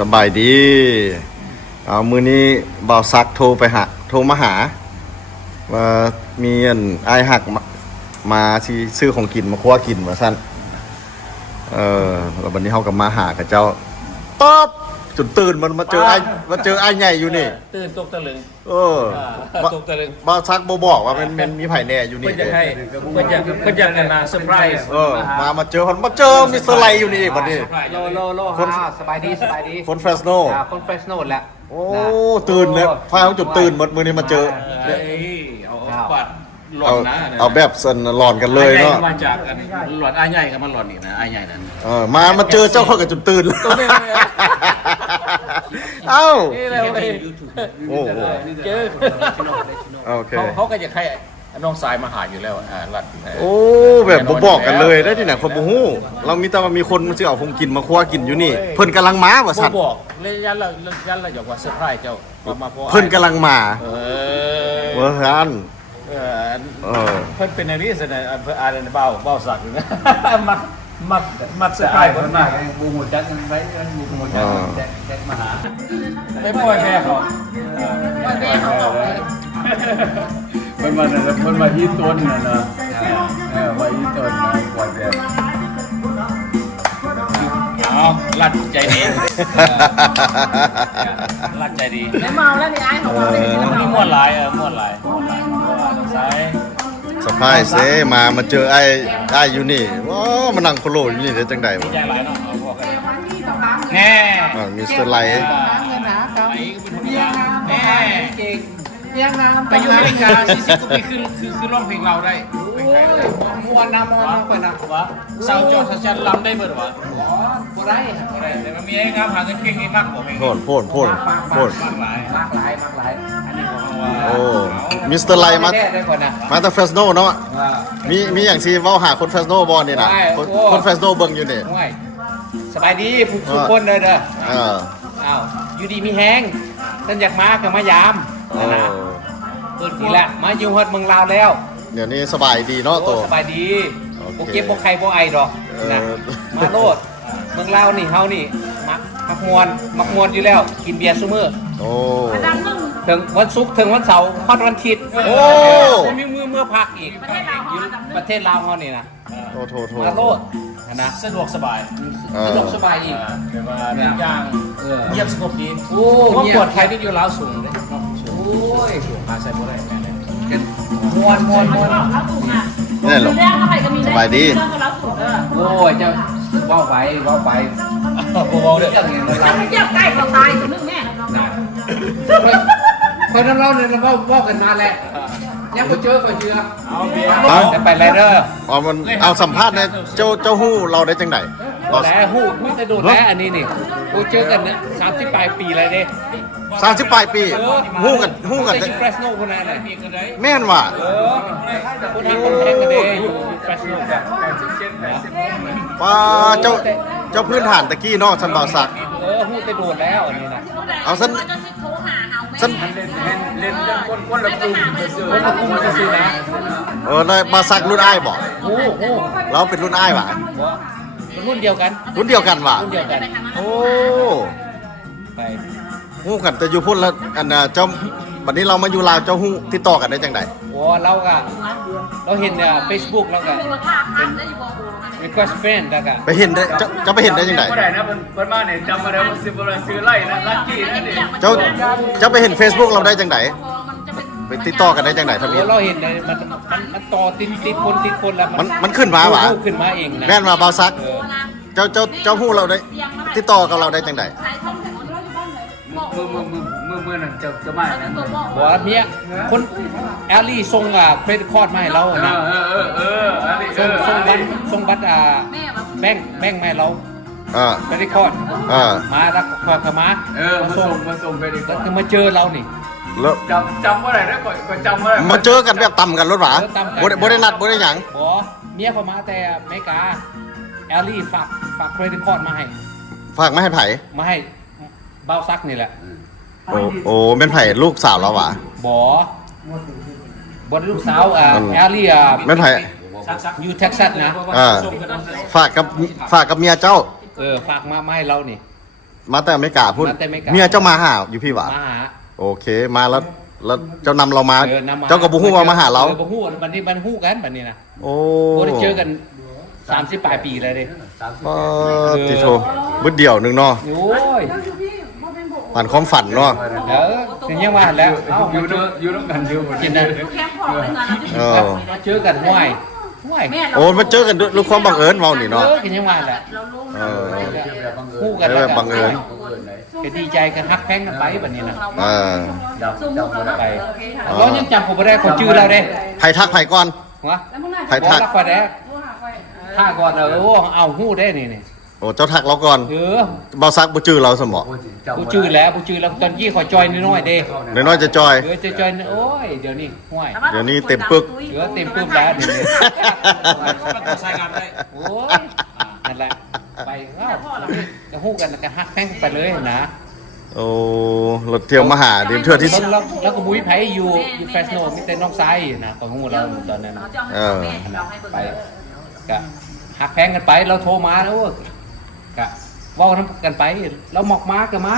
สบายดีเอามือนี้บ่าวซักโทรมาหาว่ามีไอ้หักมาที่ซื้อของกินมาคว้ากินว่าซั่นแล้ววันนี้เฮากับมาหากับเจ้าป๊อบจนตื่นมันมาเจอไอ้ใหญ่อยู่นี่ตื่นตกตะลึงตกตะลึงบ่าวซักบ่บอกว่ามันมีไผแน่อยู่นี่เพิ่นอยากกันมาเซอร์ไพรส์มาเจอมิสเตอร์ไลอยู่นี่บัดนี้โลสบายดีคนเฟรชโนคนเฟรชโนแหละโอ้ตื่นเลยพาเขาจุดตื่นหมดมื้อนี้มาเจอเอากวาดหลอนนะเอาแบบสันหลอนกันเลยเนาะมาจากหลอนอ้ายใหญ่กับมันหลอนอีกนะอ้ายใหญ่นั้นมาเจอเจ้าเขากับจุดตื่นเอ้าโอ้เจอโอเคเขาก็จะให้น้องสายมาหาอยู่แล้วรัดโอ้แบบบอกกันเลยได้ที่ไหนคนบ่ฮู้เรามีแต่ว่ามีคนซื้อเอาคงกินมาคว้ากินอยู่นี่เพิ่นกำลังมาว่าซั่นบอกเลยยันเราอยากว่าเซอร์ไพรส์เจ้ามาเพราะเพิ่นกำลังมาว่าซั่นเพิ่นเป็นอะไรสินะอะไรเบาสักนะมักเซอร์ไพรส์เพิ่นมากบูมูจัดกันไว้บูมูจัดมาหาไม่ปล่อยแพ้เขามันมาที่ต้นนะว่าที่ต้นนะปล่อยแพ้เอาลัดใจดีลัดใจดีไม่เมาแล้วนี่ไอ้ของเราได้ยินมีม้วนลายม้วนลายสะพายเซมาเจอไอ้อยู่นี่ว้ามานั่งโคโลอยู่นี่ได้จังได๋วะแน่มิสเตอร์ไลไปอยู่อเมริกา40 กว่าปีคือร้องเพลงเราได้มวนนะคนนะวะสาวจอดชันลำได้เบิดวะบ่ได้แต่มันมีไอ้งามหาเงินเก่งนี่มากกว่าเพลงโพดมากหลายอันนี้ของว่าโอ้มิสเตอร์ไลมาแต่เฟสโนเนาะมีอย่างที่เว้าหาคนเฟสโนบ่นี่น่ะคนเฟสโนเบิ่งอยู่นี่สบายดีทุกคนเด้ออ้าวอยู่ดีมีแฮงท่านอยากมาก็มายามนะนี่แหละมาอยู่ฮอดเมืองลาวแล้วเดี๋ยวนี้สบายดีเนาะโตสบายดีบ่เก็บบ่ใครบ่ไอดอกนะมาโลดเมืองลาวนี่เฮานี่มักมวนอยู่แล้วกินเบียร์ซุมื้อโอ้ถึงวันศุกร์ถึงวันเสาร์ฮอดวันอาทิตย์โอ้มีมื้อพักอีกประเทศลาวเฮานี่นะโทมาโลดนะสะดวกสบายอีกแบบว่าอย่างเงียบสงบดีโอ้เงียบใครที่อยู่ลาวสูงเลยโอ้ยสูงมาใส่บ่ได้แม่เนี่ยมวนนี่หรอสบายดีโอ้ยเจ้าเว้าไปเบาๆเด้อจะเจ็บใกล้เขาตายตัวนึงแม่คนเราเนี่ยเราเว้ากันมาแหละยังบ่เจอก็เชื่อเอาเบียร์ไปไรเด้อมันเอาสัมภาษณ์เนี่ยเจ้าฮู้เราได้จังได๋แล้วฮู้แต่โดนแล้วอันนี้นี่กูเจอกันเนี่ย30ปลายปีเลยเด้30ปลายปีฮู้กันที่เฟรชโนคนนั้นแม่นว่ะคนนี้คนแพงกันเด้อยู่เฟรชโนกันว่าเจ้าพื้นฐานตะกี้เนาะซันบ่าวซักฮู้แต่โดนแล้วอันนี้นะเอาซั่นเล่นกันคนละกลุ่มซื้อนะเลยมาซักรุ่นอ้ายบ่โอ้เราเป็นรุ่นอ้ายว่ะรุ่นเดียวกันว่ะโอ้ไปฮู้กันแต่อยู่พุ่นแล้วอันเจ้าบัดนี้เรามาอยู่ลาวเจ้าฮู้ติดต่อกันได้จังได๋โอ้เราเห็นFacebook แล้วก็request friend แล้วก็ไปเห็นได้เจ้าไปเห็นได้จังได๋บ่ได้นะเพิ่นมาเนี่ยจำมาได้ว่าซื้อไล่นะลัคกี้นั่นนี่เจ้าไปเห็น Facebook เราได้จังได๋ไปติดต่อกันได้จังได๋ทะเบียนเราเห็นมันต่อติดคนแล้วมันขึ้นมาว่ะขึ้นมาเองนะแม่นว่าบ่าวซักเจ้าฮู้เราได้ติดต่อกับเราได้จังได๋มือนั่นจะมาแล้วบ่เมียคนแอลลี่ส่งเครดิตคอร์ดมาให้เรานะส่งบัตรแบงค์มาให้เราเครดิตคอร์ดมาแล้วคอยมามาส่งไปดิแล้วก็มาเจอเรานี่แล้วจำว่าอะไรนะก่อนจำว่ามาเจอกันแบบต่ำกันรถหวาบ่ได้นัดบ่ได้หยังบ่เมียเขามาแต่อเมริกาแอลลี่ฝากเครดิตคอร์ดมาให้ฝากมาให้ไผมาให้บ่าวซักนี่แหละโอ้เป็นไผลูกสาวเราหวะบ่ลูกสาวแอลลี่เป็นไผอยู่เท็กซัสนะฝากกับเมียเจ้าฝากมาให้เรานี่ มาแต่อเมริกาพุ่น มาแต่อเมริกา เมียเจ้ามาหาอยู่พี่หวะ มาหา โอเคมาแล้วเจ้านำเรามา นำ เจ้าก็บ่ฮู้ว่ามาหาเรา บ่ฮู้บัดนี้มันฮู้กันบัดนี้นะ โอ้ บ่ได้เจอกัน30ปลายปีเลยเด้ ก็ติโทบึดเดียวหนึงเนาะ โอ้ย ผ่านความฝันเนาะ เด้อถึงยังว่าแล้วเอ้า อยู่ด้วยอยู่ร่วมกันอยู่หมด กินนะ แค่พอเลยนะ เออ มาเจอกันห้วยห้วย โอ้มาเจอกันด้วยความบังเอิญเว้านี่เนาะ กินยังว่าแหละ เราลง เออ ฮู้กัน เออบังเอิญ ก็ดีใจกันฮักแพงกันไปบัดนี้นะ เออ สมมุติเรา ไป อ๋อ เรายังจำผมบ่ได้คนชื่อเราเด้ ไผทักไผก่อน วะ ไผทัก บ่รักว่าแด้ถ้าก่อนโอ้เอาฮู้ได้นี่ โอ้เจ้าทักเราก่อน เออ เบาซักบ่จื้อเราสมบ่ ผู้ชื่อแล้วผู้ชื่อแล้วตอนกี้ขอจอยน้อยๆเด้ น้อยๆจะจอย เออจะจอยโอ้ยเดี๋ยวนี้ห้วย เดี๋ยวนี้เต็มปึก เหลือเต็มปื้มแล้วนี่ ก็ใช้งานได้ โอ้ยนั่นแหละไปเอ้าจะฮู้กันก็ฮักแพงไปเลยนะ โอ้รถเที่ยวมาหาเดี๋ยวเทื่อที่ แล้วก็บุ้ยไผอยู่แฟชั่นโนมีแต่น้องไซนะของฮู้เราตอนนั้น ไปก็หักแพงกันไปเราโทรมาแล้วก็เว้าน้ำกันไปเราหมอกมาก็มา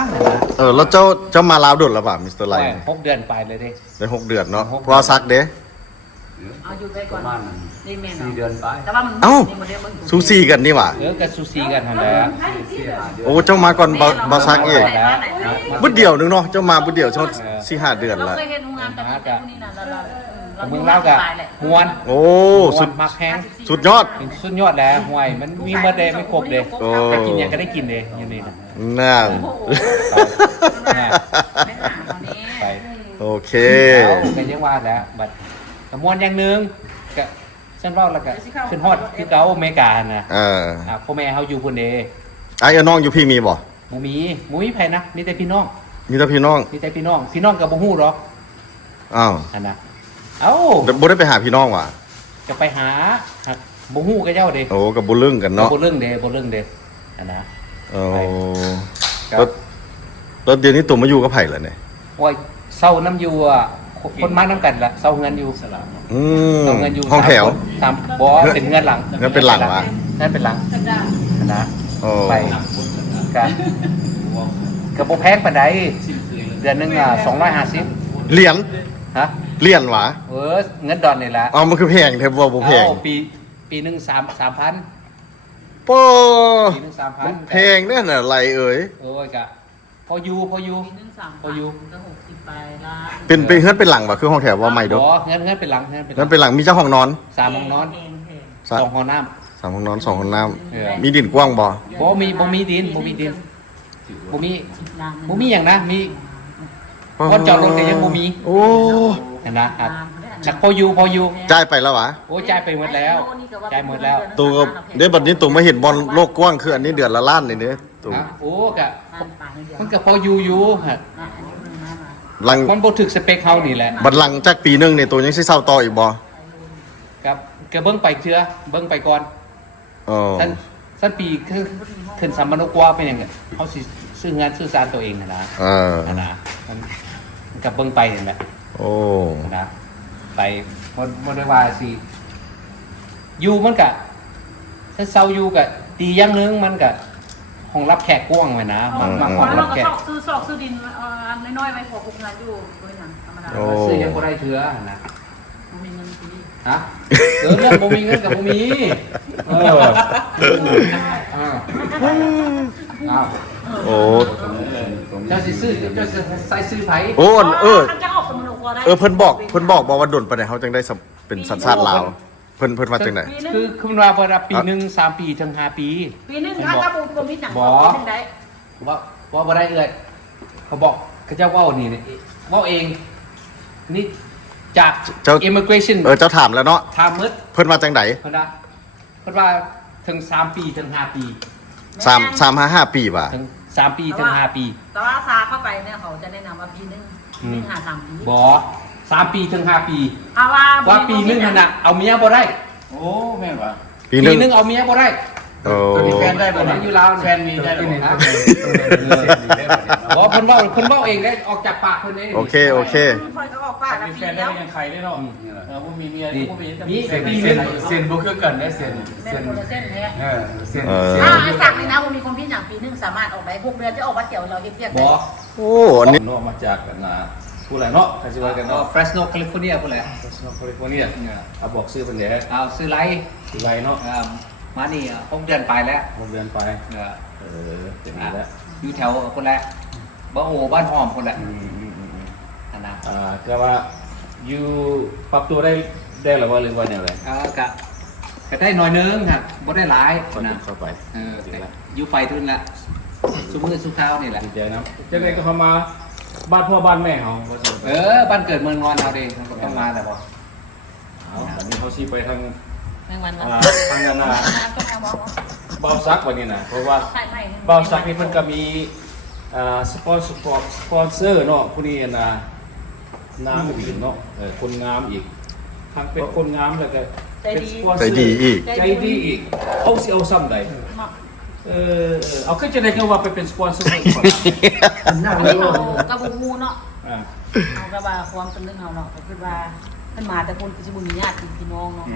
แล้วเจ้ามาลาวดุดแล้วป่ะมิสเตอร์ไล 6 เดือนไปเลยเด้ ได้6 เดือนเนาะเพราะว่าซักเด้ เอาอยู่ไป ป ก่อ ระ น มาณ นี่แม่ 4 เดือนไป แต่ว่ามัน เอ้าซูซี่กันนี่หว่า ก็ซูซีกันหั่นแหละ โอ้เจ้ามาก่อนบาซักอีกบึดเดียวนึงเนาะเจ้ามาบึดเดียวช่วง4-5 เดือน เรา ละ เคยเห็นโรงงานแต่ที่นี่นะเรา มึงเล่าก็ม่วน โอ้สุด มักแฮง สุดยอด สุดยอดแล้วห่วยมันมีเมื่อเดไม่ครบเด้ โอ้ ไปกินยังก็ได้กินเด้อยู่นี่นะ น่า ไป โอเค แล้วก็ยังว่าแล้วบัดกระมวลอย่างหนึงก็ฉันเว้าแล้วก็ขึ้นฮอดคือเก่าอเมริกานะ เออ พ่อแม่เฮาอยู่พุ่นเด้ ไอ้น้องอยู่พี่มีบ่ บ่มีไผนะมีแต่พี่น้อง มีแต่พี่น้อง มีแต่พี่น้องก็บ่ฮู้หรอก อ้าว อันน่ะเอ้า บ่ได้ไปหาพี่น้องว่ะ จะไปหาหักบ่ฮู้กับเจ้าเด้ โอ้กับบ่ลึงกันเนาะ บ่เรื่องเด้อันนะ โอ้ ครับ แล้วเดี๋ยวนี้ตัวมาอยู่กับไผล่ะเนี่ย โอ้ยเซาน้ำอยู่อ่ะคนมากน้ำกันล่ะเซาเงินอยู่ อืม เซาเงินอยู่ ห้องแถว ตามบ่เป็นเงินหลัง เงินเป็นหลังวะ นั่นเป็นหลังอันนะ โอ้ ไปก็บ่แพงปานใดเดือนหนึง250 เหรียญ ฮะ เหรียญหวะ เงินดอลนี่แหละ เอามันคือแพงแท้บ่แพง เอาปีหนึง3,000 โป้ ปีหนึง มัน 3,000 แพงเนี่ยน่ะไรเอ่ย โอ้ยกะพออยู่ ปีนึง3,000ก็60ไปละ เป็นเฮือนเป็นหลังว่ะคือห้องแถวว่าใหม่เด้อ อ๋อเงินเป็นหลัง นั้นเป็นหลังมีเจ้าห้องนอน 3ห้องนอน2ห้องน้ำ 3ห้องนอน2ห้องน้ำ เออ มีดินกว้างบ่ บ่มีดินบ่มีหยังนะมี คนจอดรถก็ยังบ่มี โอ้ นะครับจากพออยู่ จ่ายไปแล้ววะ โอ้จ่ายไปหมดแล้วจ่ายหมดแล้ว ตัวก็เดี๋ยวบัดนี้ตัวมาเห็นบอลโลกกว้างคืออันนี้เดือนละล้านนี่เด้ตัว ฮะโอ้กะมันก็พออยู่ฮะ หลัง มันบ่ถึกสเปคเฮานี่แหละ บัดหลังจากปีหนึงนี่ตัวยังสิเศร้าต่ออีกบ่ ครับก็เบิ่งไปเทื่อเบิ่งไปก่อน อ๋อ ท่านปีคือขึ้นสัมมโนกว่าเป็นหยังไงเฮาสิซื้องานซื้อสารตัวเองนะ เออ นะมันก็เบิ่งไปนั่นแหละ โอ้ นะไปบ่ได้ว่าสิอยู่มันก็ถ้าเซาอยู่ก็ดีอย่างหนึงมันก็ห้องรับแขกกว้างไว้นะมาห้อง เรา รับ ก็ แขก ซื้อดินน้อยๆไว้พอคุมงานอยู่ด้วยนะธรรมดา โอ้ ซื้อยังบ่ได้เถื่อนะ มีเงินที ฮะเรื่องบ่มีเงินกับบ่มีอ้าว โอ้ เจ้าสิซื้อเจ้าสิใส่ซื้อไผ โอ้จะออกสมุนไพรได้ เพิ่นบอกว่าดนปานใดเขาจังได้เป็นสัญชาติลาวเพิ่นว่าจังได๋ คือคุณว่าบ่รับปีหนึง3ปีถึง5ปี ปีนึงถ้าถ้าบ่มีหนังปีนึงได้ ว่าบ่ได้เอ้ยเขาบอกเขาเจ้าเว้านี่เว้าเองนี่จาก immigration เจ้าถามแล้วเนาะ ถามมึด เพิ่นว่าจังได๋ เพิ่นว่าถึง3ปีถึง5ปี 3-5 ปีป่ะ ถึง3ปีถึง5ปี แต่ว่าซาเข้าไปเนี่ยเขาจะแนะนำว่าปีนึงหา3ปี บ่3ปีถึง5ปี ว่า ว่าปีนึงหั่นน่ะเอาเมียบ่ได้ โอ้แม่นว่ะ ปีหนึง เอาเมียบ่ได้ โอ้ ตัวนี้แฟนได้บ่ล่ะ อยู่ลาว แฟนมีได้บ่ล่ะ บอกเพิ่นเว้าเองได้ออกจากปากเพิ่นเอง โอเค คอยก็ออกป้าละ มี ปี แฟนได้ แล้ว ยังใครได้เนาะบ่มีเมียบ่มี มี เส้น มี เส้นบ่คือกันได้เส้น แม่คนละเส้นแท้ เส้น ถ้าไอ้สั่งนี่นะมันมีความพิจารณาปีนึงสามารถออกได้6 เดือนจะออกวัดเกี่ยวเราเทียบ บ่ โอ้อันนี้ เนาะมาจากกันนะผู้หลายเนาะใครสิว่ากัน ก็ เนาะ เฟรชโนแคลิฟอร์เนียพุ่นแหละ แคลิฟอร์เนียเอาบอกชื่อเพิ่นเด้ เอาซื้อไลท์ สิไรเนาะ มานี่6 เดือนไปแล้ว 6เดือนไป เออ เป็นนี้แล้ว อยู่แถวพุ่นแหละบ้านโอบ้านหอมพุ่นแหละอันนั้น ก็ว่าอยู่ปรับตัวได้หรือว่าหรือว่าแนวไร ก็ได้หน่อยนึงครับบ่ได้หลาย คน นะ เข้าไป อยู่ไปทุนละสุมือสุเท้านี่แหละ ดีใจนะจังไงก็เข้ามาบ้านพ่อบ้านแม่เขา บ้านเกิดเมืองนอนเอาดิต้องมาแต่บ่ เอาอันนี้เขาซีไปทาง แมงวัน ทางนานา ต้องเอา เบาซักวันนี้นะเพราะว่า ใช่ไหม เบาซักนี่เพิ่นก็มีสปอนเซอร์เนาะผู้นี้นะน้ำอีกเนาะคนงามอีกทั้งเป็นคนงามแล้วก็เป็นสปอนเซ ใจ อร์ ดีอีก ใจดีอีกเอาสิเอาซ้ำใดเอาขึ้นจะได้ก็ว่าไปเป็นสปอนเซอร์ก่อน กระบุงูเนาะเอากระบาความเป็นเรื่องเราเนาะก็คือว่าขึ้นมาแต่คนคือจะบุญญาติพี่น้องเนาะ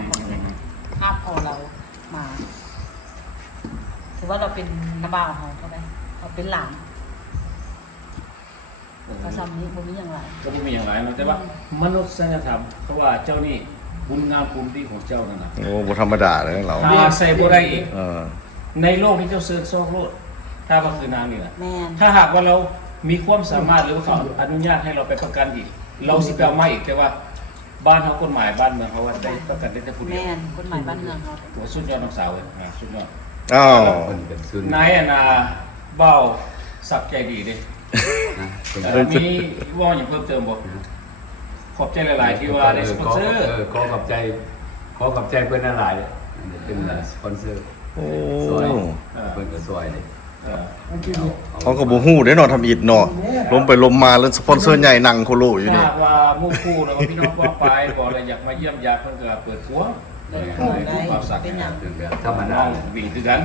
ภาพเอาเรามาถือว่าเราเป็นน้าบ่าวเขาเข้าไปเราเป็นหลานเขาทำนี้บุญนี้อย่างไร ก็ไม่มีอย่างไรนะแต่ว่ามนุษยธรรมเพราะว่าเจ้านี่บุญงามภูมิดีของเจ้านั่นนะ โอ้บ่ธรรมดาเลยเรา ถ้าใส่บ่ได้อีก เออ ในโลกนี้เจ้าเสิร์ชโซโลดถ้าว่าคือนางนี่แหละ แม่น ถ้าหากว่าเรามีความสามารถหรือว่าเขาอนุญาตให้เราไปประกันอีก เราสิไปเอามาอีกแต่ว่าบ้านเขากฎหมายบ้านเมืองเขาว่าได้ประกันได้แต่ผู้เดียว แม่นกฎหมายบ้านเมืองเขา ตัวสุดยอดน้องสาวเลยสุดยอด อ้าวน ายเบ้าสับใจดีดิมีว่าอย่างเพิ่มเติมบอกขอบใจหลายๆที่ว่าได้สปอนเซอร์ ขอกับใจเพื่อนหลายเป็นสปอนเซอร์ โอ้ ซอยเพื่อนก็ซอยเลย เขาก็บ่ฮู้ได้เนาะทำอิฐเนาะลมไปลมมาแล้วสปอนเซอร์ใหญ่นั่งโคโลอยู่นี่ ถ้าว่ามู่คู่แล้วก็พี่น้องว่าไปบอกอะไรอยากมาเยี่ยมญาติเพิ่นก็เปิดหัวความสัก เป็นอย่าง ธรรมดา น้องวิ่งคือกัน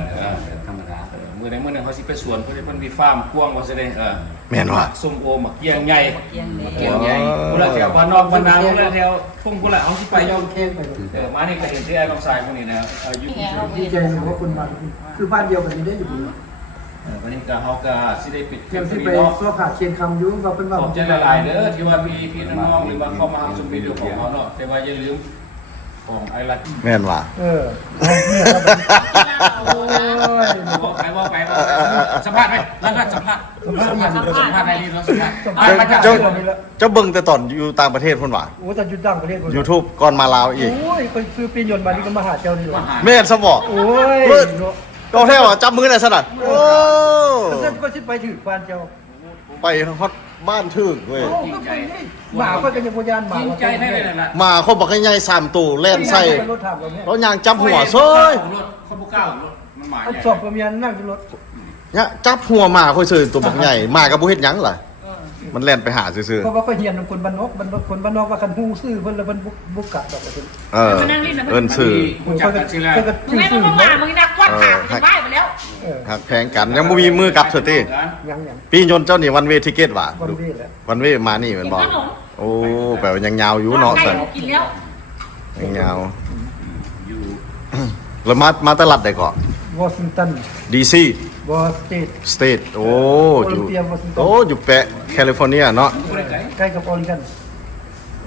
ธรรมดา มื้อใดมื้อหนึงเขาสิไปสวนเพิ่นเพิ่นมีฟาร์มกว้างว่าสิได้แม่นว่ะ ส้มโอหมักเกี้ยงใหญ่ เกียงนี้ เกี้ยงใหญ่พุ่นละแถวบ้านนอกบ้านนาพุ่นละแถวพุ่งพุ่นละเขาสิไปยอมมานี่ก็เห็นที่ไอ้น้องชายพวกนี้นะอยู่ ดีใจว่าคุณมาคือบ้านเดียวกันนี่ได้อยู่ดี วันนี้ก็เขาก็สิได้ปิด เตรียม ค ที่ ลิ ไป ปเนาะ ซัวผ่าเชียงคำยุ่งว่าเป็นว่า ขอบใจหลายๆเด้อที่ว่าพี่น้องๆหรือว่าเข้ามาชมวิดีโอของเขาเนาะแต่ว่าอย่าลืมของไอรัฐ แม่นว่ะ บอกไปว่าไปสัมภาษณ์ไหมแล้วก็สัมภาษณ์ได้ดีเนาะสัมภาษณ์มาจาก เจ้าเจ้าเบิ่งแต่ตอนอยู่ต่างประเทศพุ่นว่ะ โอ้แต่ยุดดังประเทศ YouTube ก่อนมาลาวอีก โอ้ยไปซื้อปีนยนต์มานี่ก็มาหาเจ้านี่หรอ แม่นซะบ่ โอ้ย ก็แท้ว่าจับมือได้ซะน่ะโอ้ ท่านก็ชิดไปถือบ้านเจ้า ไปฮอดบ้านถึกเว้ย หมาก็เป็นยังพยานหมา จริงใจให้เลยนะ มาคนบักใหญ่3ตู้แล่นใส่ รถถามเราเนี่ย แล้วยางจับหัวซอย รถเขาบุกก้าวรถมันหมาย สอบกับเมียนั่งที่รถ เนี่ยจับหัวหมาค่อยซื้อตัวบักใหญ่หมาก็บ่เฮ็ดหยังล่ะมันแล่นไปหาซื่อ เพราะว่าก็เฮียนคนบ้านนอกคนบ้านนอกว่ากันฮู้ซื้อเพิ่นแล้วเพิ่นบุกกะดอกเพิ่น ๆเอิ้นซื้อ รู้จักกันชื่อแล้ว ก็ มึงไม่ต้องมามึงนักวัดขาจะไหว้ไปแล้ว หักแพงกันยังบ่มีมือกลับเถอะติ ยัง ปียนต์เจ้านี่วันเวทิเกตว่ะ วันเวทแล้ว วันเวมานี่แม่นบ่ กินขนม โอ้แปลว่ายังยาวอยู่เนาะ ไก่ ซั่น กินแล้ว ยังยาว อยู่ แล้วมาตลาดใดก่อน วอชิงตัน DC วอสเตท State โอ้อยู่ โอลิมเปียวอชิงตัน โอ้อยู่แปะแคลิฟอร์เนียเนาะ ใกล้กับออริกัน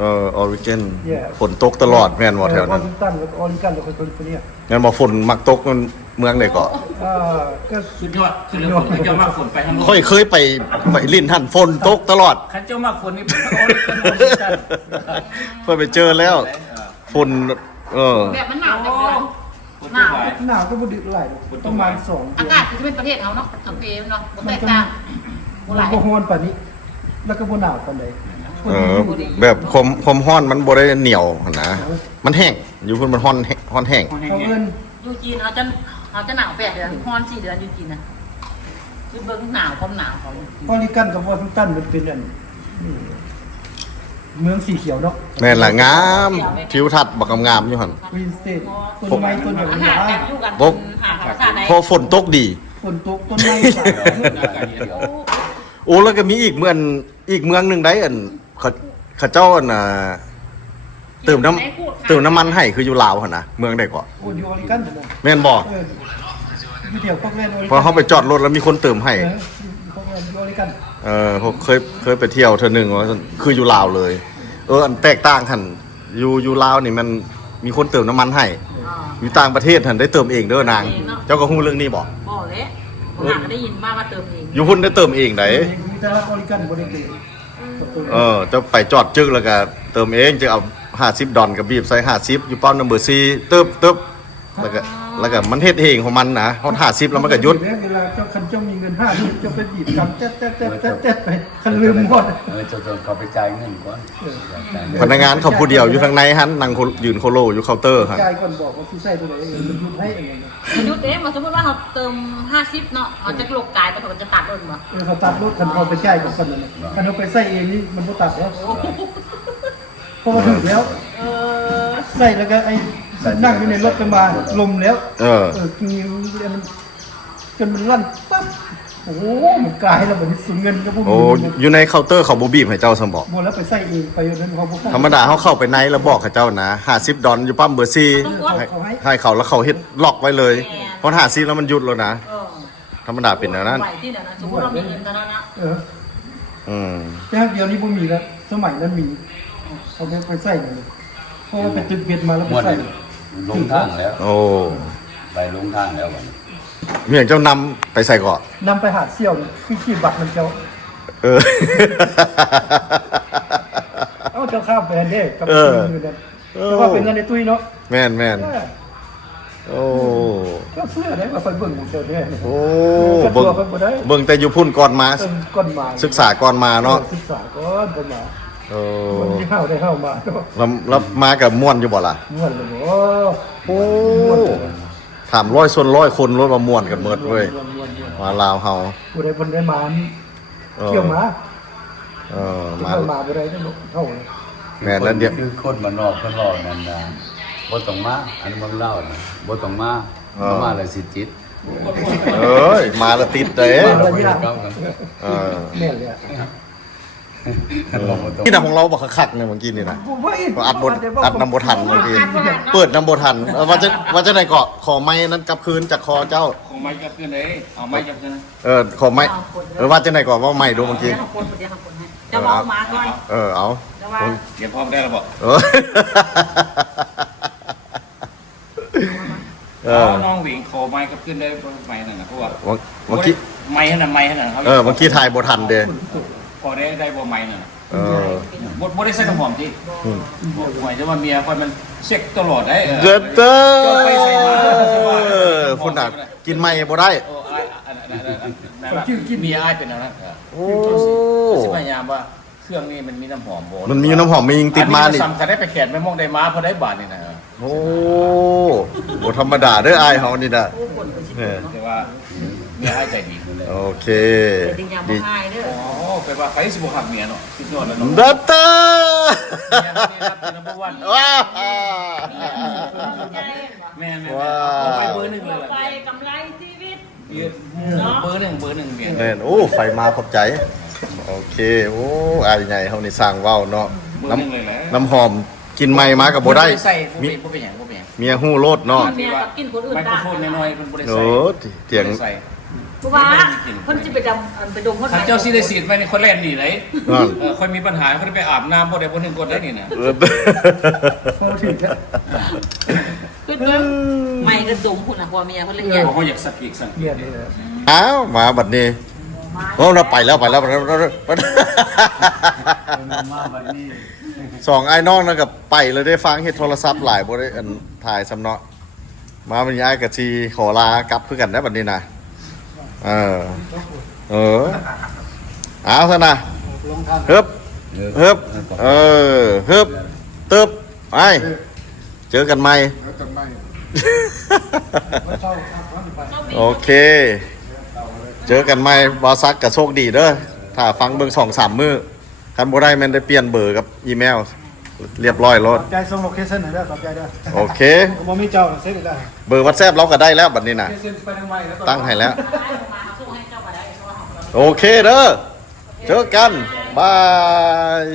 ออริจิน Yeah ฝนตกตลอดแม่นบ่แถว วอ นั้น ชิงตันแล้วก็ออริกันแล้วก็แคลิฟอร์เนีย แม่นบ่ฝนมักตกมันเมืองใดก่อน ก็ สุดยอดคือเรื่องฝนเจ้ามากฝนไปทั้งโลก ค่อยเคยไปลิ้นหั่นฝนตกตลอด ขันเจ้ามากฝนนี่เป็นโอ้ยเป็นโอ้ยกัน ค่อยไปเจอแล้วฝนแบบมันหนาวจังเลย ฝนทุกหลาย หนาวก็บ่ดึกหลายประมาณ2 อากาศจะเป็นประเทศเขาเนาะโอเคเนาะบ่แตกต่างบ่หลาย บ่ฮ้อนปานนี้ แล้วก็บ่หนาวปานใด แบบความร้อนมันบ่ได้เหนียวหั่นนะมันแห้งอยู่พุ่นมันร้อนแห้ง เขาเอิ้น อยู่จีนเขาจะหนาว8 เดือนฮ้อน4 เดือนอยู่จีนนะคือเบิ่งหนาวความหนาวเขา ออริกันกับวอชิงตันมันเป็นอัน เมืองสีเขียวเนาะ แม่นล่ะงามทิวทัศน์บักงามๆอยู่หั่น วินสเตทต้นไม้ต้นอย่าง อา นี้ หาร นะ แบบอยู่กัน บ่ หาธรรมชาติไหน พอฝนตกดี ฝนตกต้นไม้ โอ้แล้วก็มีอีกเมืองหนึงได้อันเขาเจ้าอันเติมน้ำมันให้คืออยู่ลาวหั่นนะเมืองใดก่อน โอ้ยออริกันเนาะ แม่นบ่ มีเดียวพวกเล่นออริ พอเขาไปจอดรถแล้วมีคนเติมให้ พวกเล่นออริกัน ผมเคยไปเที่ยวเทื่อหนึงว่าคืออยู่ลาวเลย อันแตกต่างกันอยู่ลาวนี่มันมีคนเติมน้ำมันให้อยู่ต่างประเทศหันได้เติมเองเด้อนาง เจ้าก็ฮู้เรื่องนี้บ่ บ่เลยหาได้ยินว่าเติมเอง อยู่พุ่นได้เติมเองได มีแต่ออริกันบริเกต จะไปจอดจึกแล้วก็เติมเองจะเอา50 ดอลกับบีบใส่50อยู่ปั๊มนัมเบอร์4ตึ๊บแล้วก็มันเฮ็ดเองของมันนะฮอด50แล้วมันก็หยุด เวลาเจ้าคันเจ้ามีเงิน5จะไปบีบกันแต๊ดไปคันลืมหมด จะเขาไปจ่ายเงินก่อน พนักงานเขาผู้เดียวอยู่ข้างในหันนั่งยืนโคโลอยู่เคาน์เตอร์หั่น ยายก่อนบอกว่าพี่ใส่ตัวไหนมันยุดให้เอง ยุดเด้มาสมมติว่าเราเติม50เนาะเราจะโลกกายไปเขาจะตัดต้นบ่ เขาตัดรถคันเอาไปจ่ายกับคนนั้นคันเอาไปใส่เองนี่มันบ่ตัดแล้วเพราะว่าถึงแล้วใส่แล้วก็ไอ้นั่งอยู่ในรถกันมาลมแล้วกินจนมันลั่นปั๊บโอ้มันกลายแล้วแบบนี้สูญเงินก็บ่มี โอ้อยู่ในเคาน์เตอร์เขาบ่บีบให้เจ้าซั่นบ่ หมดแล้วไปใส่เองไปนั้นเขาบ่ ธรรมดาเขาเข้าไปในแล้วบอกกับเจ้านะ50 ดอลอยู่ปั๊มเบอร์4ให้เขาแล้วเขาเฮ็ดล็อกไว้เลยเพราะ50แล้วมันหยุดแล้วนะธรรมดาเป็นแบบนั้น ไหวที่เดี๋ยวนะสมมติเรามีเงินตอนนั้นนะ แต่เดี๋ยวนี้บ่มีแล้วสมัยนั้นมีเขาไปใส่เลยเพราะว่าไปตึกเบ็ดมาแล้วไป ม้วน ใส่ ลงทางแล้ว โอ้ ไปลงทางแล้ววัน เมียงเจ้านำไปใส่ก่อน นำไปหาเสี่ยวคือขีดบัตรมันเจ้า เออ เอ้าเจ้าข้ามไปเด้กับมือนั้นแต่ว่าเป็นเงินในตุ้ยเนาะ แม่นโอ้ ก็เสื้อได้ว่าไปเบิ่งของเจ้าเนี่ย โอ้เบิ่งแต่อยู่พุ่นก่อนมา ก้อนมา ศึกษาก่อนมาเนาะ ศึกษาก่อนก่อนมา โอ้ วันที่เข้าได้เข้ามา แล้วมากับม่วนอยู่บ่ล่ะ ม่วนเลยโอ้ ถาม100 ส่วน 100 คนรถมาม่วนกันเมิดเว้ยมาลาวเฮา ผู้ใดคนได้มาเที่ยวมา มา มาบ่ได้ได้เท่าเลย แม่นแล้วเดี๋ยว คือคนมันนอกคนรอนั่นนะบ่ต้องมาอันเมืองเล่านะบ่ต้องมามาเลยสิจิต เอ้ยมาแล้วติดเด้ เราไม่ได้ก้าวกัน แม่นเลย ที่นำของเราบอกคักๆเนี่ยเมื่อกี้นี่นะอัดนำบทันเมื่อกี้เปิดนำบทันว่าจะไหนเกาะขอไม้นั้นกลับคืนจากคอเจ้า ของไม้กับขึ้นเลยเอาไม้กับขึ้น ขอไม้ว่าจะไหนเกาะว่าไม้ดูเมื่อกี้ เดี๋ยวคนให้จะเอามาก่อน เอา จะว่า เดี๋ยวพ่อได้แล้วบอก น้องหวิงขอไม้กับขึ้นได้ไม้นั่นนะเพราะว่า เมื่อกี้ ไม้นั่นไม้นั่นเขา เมื่อกี้ถ่ายบทันเด้ พอได้บ่ไม้นั่น บ บ่ได้ใส่น้ำหอมที่หมายถึงว่าเมียคนมันเช็คตลอดได้ เกิดเตอคุณน่ะกินไม้บ่ได้ โอ้เมียอ้ายเป็นอะไร โอ้ สิพยายามว่าเครื่องนี้มันมีน้ำหอมโบ มันมีน้ำหอมมียิงติดมานี่ สำคัญได้ไปแขนไปมองได้มาพอได้บาทนี่นะ โอ้โหธรรมดาเด้ออายเฮานี่น่ะ แต่ว่าเมียอ้ายใจดี โอเค ดึงยามบ่หายเด้อ อ๋อแปลว่าใครสิบ่หักเมียเนาะคิดยอดแล้วเนาะ ดัตเตอร์ เมียรับเป็น number one ว้า แม่เอาไปเบอร์หนึ่งเลยล่ะ ไปกำไรชีวิต เบอร์หนึ่งเมีย แม่นโอ้ไฟมาขอบใจ โอเคโอ้อายใหญ่เฮานี่สร้างเว้าเนาะ เบอร์หนึ่งเลยแหละ น้ำหอมกินไม้มากับบ่ได้ ใส่บ่เป็นหยัง เมียฮู้โลดเนาะ เมียกับกินคนอื่น ไมโคร ได้ โฟนน้อยๆมันบ่ได้ โอ้ ใส่ เถียง ใส่ เพราะว่าเพิ่นสิไปดมคน ถ้าเจ้าสิได้สีดไว้ในคนแรกนี่เลย นั่น ค่อยมีปัญหาค่อยไปอาบน้ำบ่ได้บ่ถึงกดได้นี่นะ พอถึงแล้ว คือไม่กระดมพุ่นน่ะพ่อเมียเพิ่นละเอียด เขาอยากสักอีกสัก เรียนเลย อ้าวมาบัดนี้โอ้เราไปแล้วมาบัดนี้ สองไอ้น้องนั่นกับไปเลยได้ฟังเฮ็ดโทรศัพท์หลายบ่ได้อันถ่ายสำเนาะมาเป็นย้ายกับทีขอลากลับคือกันได้บัดนี้นะเอาซะนะฮึบฮึบฮึบตึบไปเจอกันใหม่ โอเค เจอกันใหม่บอซักกับโชคดีเด้อถ้าฟังเบิ่ง2-3 มื้อ คันบ่ได้แม่นได้เปลี่ยนเบอร์กับอีเมลเรียบร้อยรถ ขอบใจส่งโลเคชั่นหน่อยเด้อขอบใจเด้อ โอเค บ่มีเจ้าเสร็จแล้ว เบอร์ WhatsApp เราก็ได้แล้วบัดนี้น่ะ เซ็นไปทางใหม่แล้ว ตั้งให้แล้ว มาสู้ให้เจ้ามาได้เพราะว่า โอเคเด้อ เจอกัน บาย